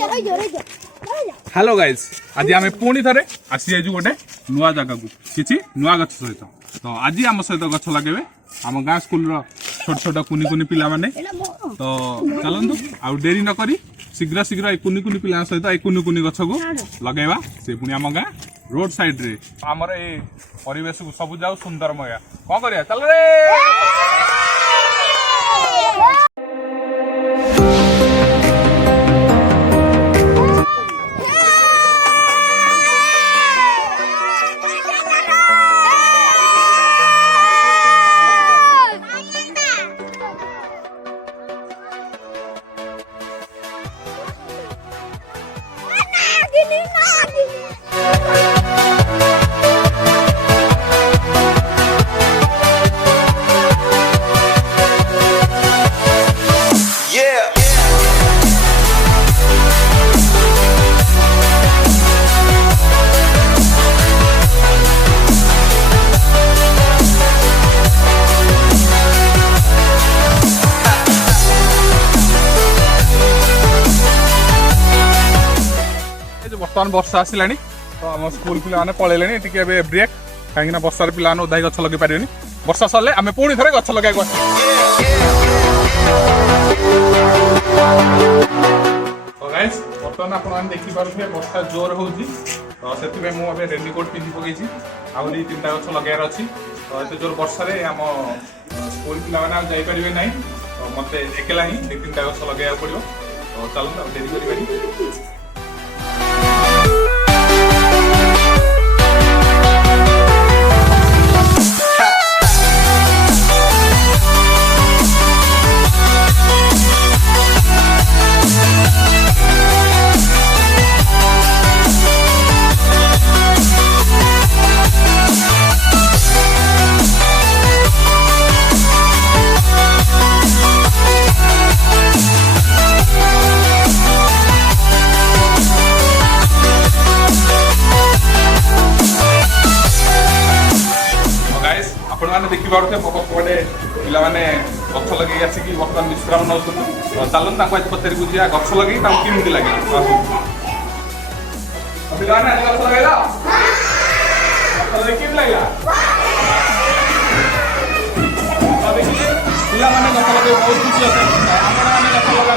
hello guys आज आम पुणी थे आसी जाइए गोटे नुआ जगह को किसी नुआ गछ सहित तो आज आम सहित गछ लगे आम गाँ स्कूल छोट छोट कुनी कुनी पिला माने तो चलतु आ डेरी नक शीघ्र शीघ्र कुनी कुनी पिला सहित कुनी कुनी गछ को लगेगा से पुणी आम गाँ रोड साइड रे आमर ए परिवेश को सब जाओ सुंदरमय कौन करिया चल रे बर्तमान वर्षा आसला तो आम स्कूल पिला पलैले टी ब्रेक कहीं वर्षार पिला उदा गछ लगे पारे वर्षा सरले आम पुणी थे गछ लगे बर्तमान आप देखिपे वर्षा जोर हो तो मुझे रेनकोट पिंधि पकई आहरी 3टा गछ लगार अच्छी तो ये जोर वर्षा आम स्कूल पिला जापर ना तो मत एकला ही 2-3टा गछ लगे पड़ो तो चलते डेरी कर देखिए पटे पिला मैंने गछ लगे आसिक बर्तमान विश्राम नौ चलते आज पचार बुझा गछ लगे कमी लगे पिला गछ लगे लगे पिला गछ लगे बहुत खुशी अच्छे गछ लगा